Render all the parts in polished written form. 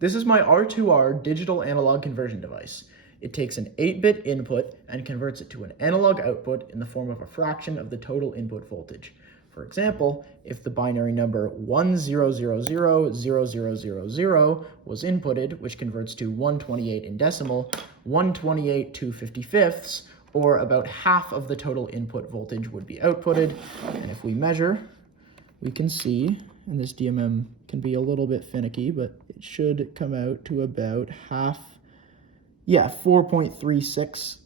This is my R2R digital analog conversion device. It takes an 8-bit input and converts it to an analog output in the form of a fraction of the total input voltage. For example, if the binary number 10000000 was inputted, which converts to 128 in decimal, 128 2/55, or about half of the total input voltage would be outputted. And if we measure, we can see, and this DMM can be a little bit finicky, but it should come out to about half, 4.36.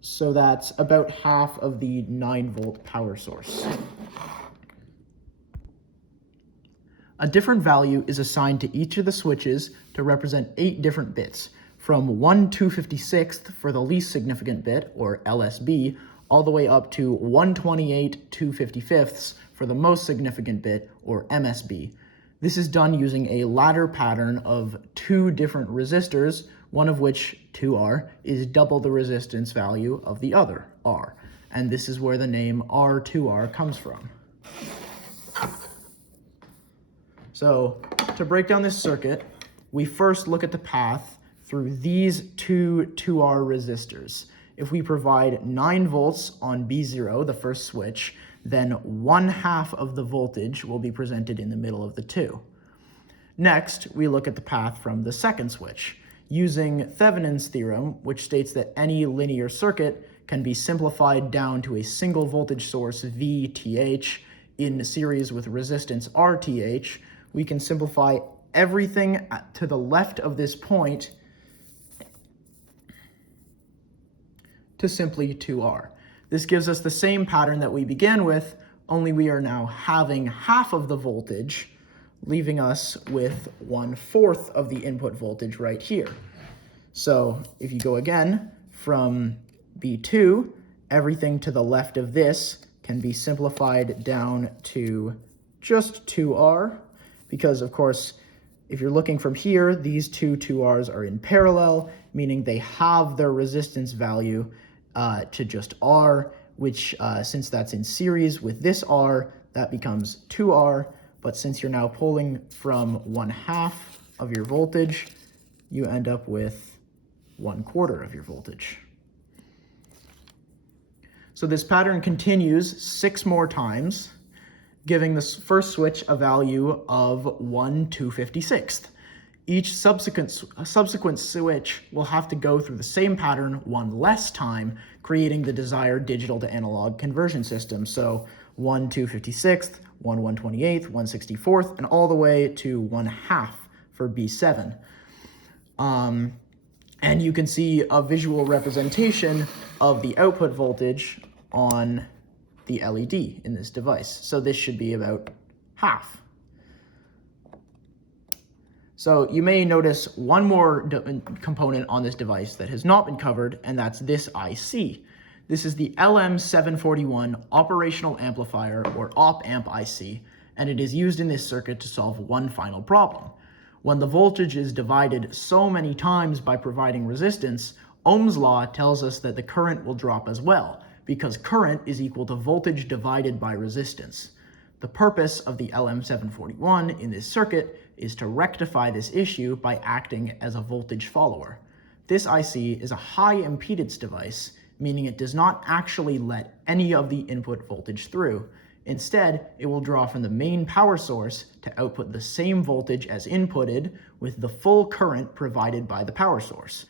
So that's about half of the 9-volt power source. A different value is assigned to each of the switches to represent 8 different bits, from 1 2/56 for the least significant bit, or LSB, all the way up to 128 2/55 for the most significant bit, or MSB. This is done using a ladder pattern of 2 different resistors, one of which, 2R, is double the resistance value of the other, R. And this is where the name R2R comes from. So, to break down this circuit, we first look at the path through these two 2R resistors. If we provide 9 volts on B0, the first switch, then 1/2 of the voltage will be presented in the middle of the two. Next, we look at the path from the second switch, using Thevenin's theorem, which states that any linear circuit can be simplified down to a single voltage source VTH in series with resistance RTH. We can simplify everything to the left of this point to simply 2R. This gives us the same pattern that we began with, only we are now having half of the voltage, leaving us with 1/4 of the input voltage right here. So if you go again from B2, everything to the left of this can be simplified down to just 2R, because of course, if you're looking from here, these two 2Rs are in parallel, meaning they have their resistance value to just R, which since that's in series with this R, that becomes 2R. But since you're now pulling from 1/2 of your voltage, you end up with 1/4 of your voltage. So this pattern continues 6 more times, giving this first switch a value of 1 2/56. Each subsequent switch will have to go through the same pattern one less time, creating the desired digital to analog conversion system. So 1 2/56, 1 1/28, 1/64, and all the way to 1/2 for B7. And you can see a visual representation of the output voltage on the LED in this device. So this should be about half. So you may notice one more component on this device that has not been covered, and that's this IC. This is the LM741 Operational Amplifier, or op-amp IC, and it is used in this circuit to solve one final problem. When the voltage is divided so many times by providing resistance, Ohm's law tells us that the current will drop as well, because current is equal to voltage divided by resistance. The purpose of the LM741 in this circuit is to rectify this issue by acting as a voltage follower. This IC is a high impedance device, meaning it does not actually let any of the input voltage through. Instead, it will draw from the main power source to output the same voltage as inputted with the full current provided by the power source.